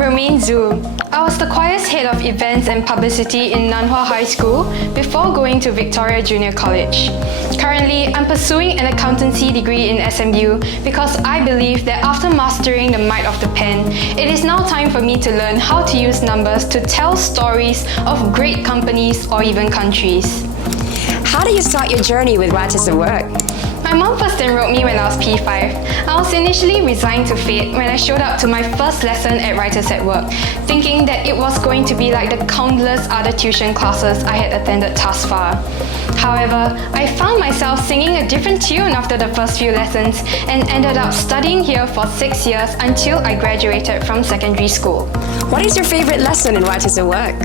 I'm Romaine Zhu. I was the choir's head of events and publicity in Nanhua High School before going to Victoria Junior College. Currently, I'm pursuing an accountancy degree in SMU because I believe that after mastering the might of the pen, it is now time for me to learn how to use numbers to tell stories of great companies or even countries. How did you start your journey with Writers at Work? My mom first enrolled me when I was P5. I was initially resigned to fate when I showed up to my first lesson at Writers at Work, thinking that it was going to be like the countless other tuition classes I had attended thus far. However, I found myself singing a different tune after the first few lessons and ended up studying here for 6 years until I graduated from secondary school. What is your favorite lesson in Writers at Work?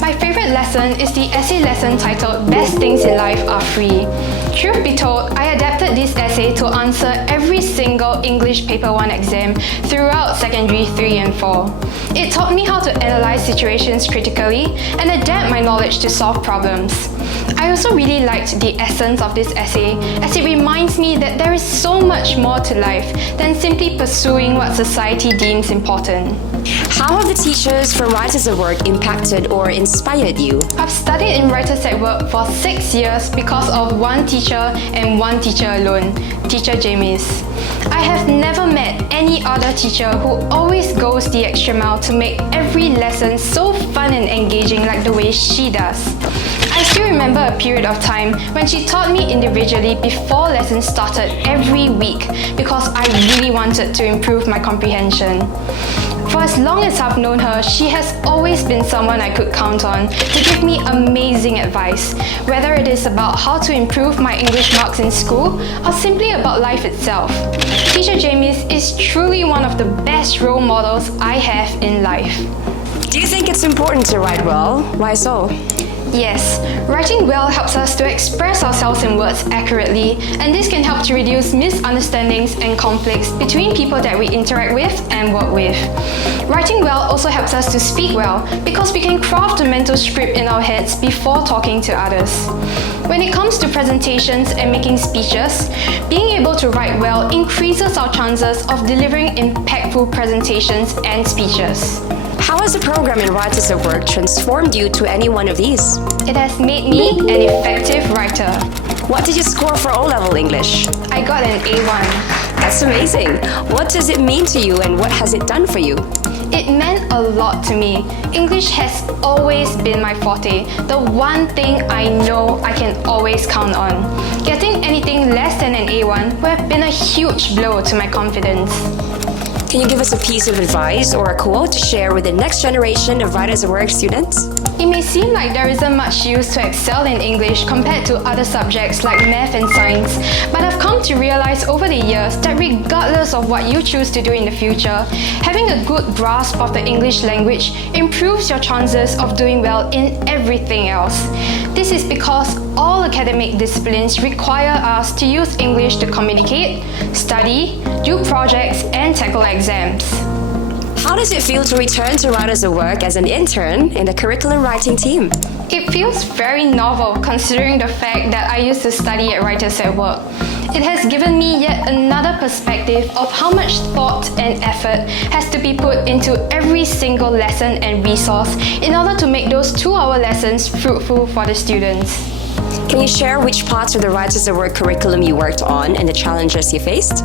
My favorite lesson is the essay lesson titled Best Things in Life Are Free. Truth be told, I adapted this essay to answer every single English Paper 1 exam throughout secondary 3 and 4. It taught me how to analyse situations critically and adapt my knowledge to solve problems. I also really liked the essence of this essay as it reminds me that there is so much more to life than simply pursuing what society deems important. How have the teachers from Writers at Work impacted or inspired you? I've studied in Writers at Work for 6 years because of one teacher and one teacher alone, Teacher James. I have never met any other teacher who always goes the extra mile to make every lesson so fun and engaging like the way she does. I still remember a period of time when she taught me individually before lessons started every week because I really wanted to improve my comprehension. For as long as I've known her, she has always been someone I could count on to give me amazing advice, whether it is about how to improve my English marks in school or simply about life itself. Teacher James is truly one of the best role models I have in life. Do you think it's important to write well? Why so? Yes, writing well helps us to express ourselves in words accurately, and this can help to reduce misunderstandings and conflicts between people that we interact with and work with. Writing well also helps us to speak well because we can craft a mental script in our heads before talking to others. When it comes to presentations and making speeches, being able to write well increases our chances of delivering impactful presentations and speeches. How has the program in Writers at Work transformed you to any one of these? It has made me an effective writer. What did you score for O-level English? I got an A1. That's amazing. What does it mean to you and what has it done for you? It meant a lot to me. English has always been my forte, the one thing I know I can always count on. Getting anything less than an A1 would have been a huge blow to my confidence. Can you give us a piece of advice or a quote to share with the next generation of Writers at Work students? It may seem like there isn't much use to excel in English compared to other subjects like math and science, but I've come to realize over the years that regardless of what you choose to do in the future, having a good grasp of the English language improves your chances of doing well in everything else. This is because all academic disciplines require us to use English to communicate, study, do projects, and tackle exams. How does it feel to return to Writers at Work as an intern in the curriculum writing team? It feels very novel considering the fact that I used to study at Writers at Work. It has given me yet another perspective of how much thought and effort has to be put into every single lesson and resource in order to make those 2-hour lessons fruitful for the students. Can you share which parts of the Writers at Work curriculum you worked on and the challenges you faced?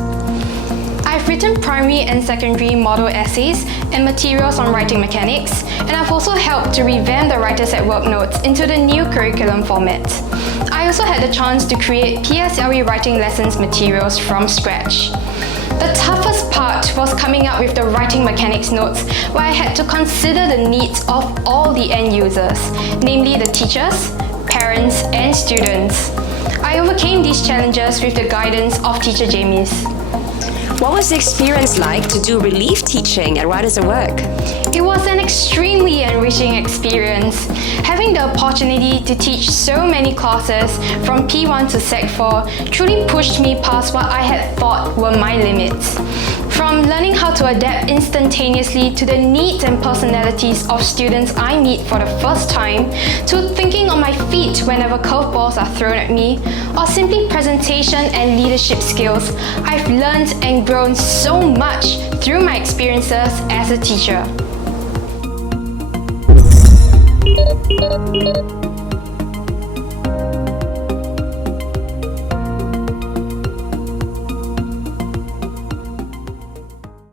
I've written primary and secondary model essays and materials on writing mechanics, and I've also helped to revamp the Writers at Work notes into the new curriculum format. I also had the chance to create PSLE writing lessons materials from scratch. The toughest part was coming up with the writing mechanics notes, where I had to consider the needs of all the end users, namely the teachers, parents, and students. I overcame these challenges with the guidance of Teacher James. What was the experience like to do relief teaching at Writers at Work? It was an extremely enriching experience. Having the opportunity to teach so many classes from P1 to Sec 4 truly pushed me past what I had thought were my limits. From learning how to adapt instantaneously to the needs and personalities of students I meet for the first time, to thinking on my feet whenever curveballs are thrown at me, or simply presentation and leadership skills, I've learned and grown so much through my experiences as a teacher.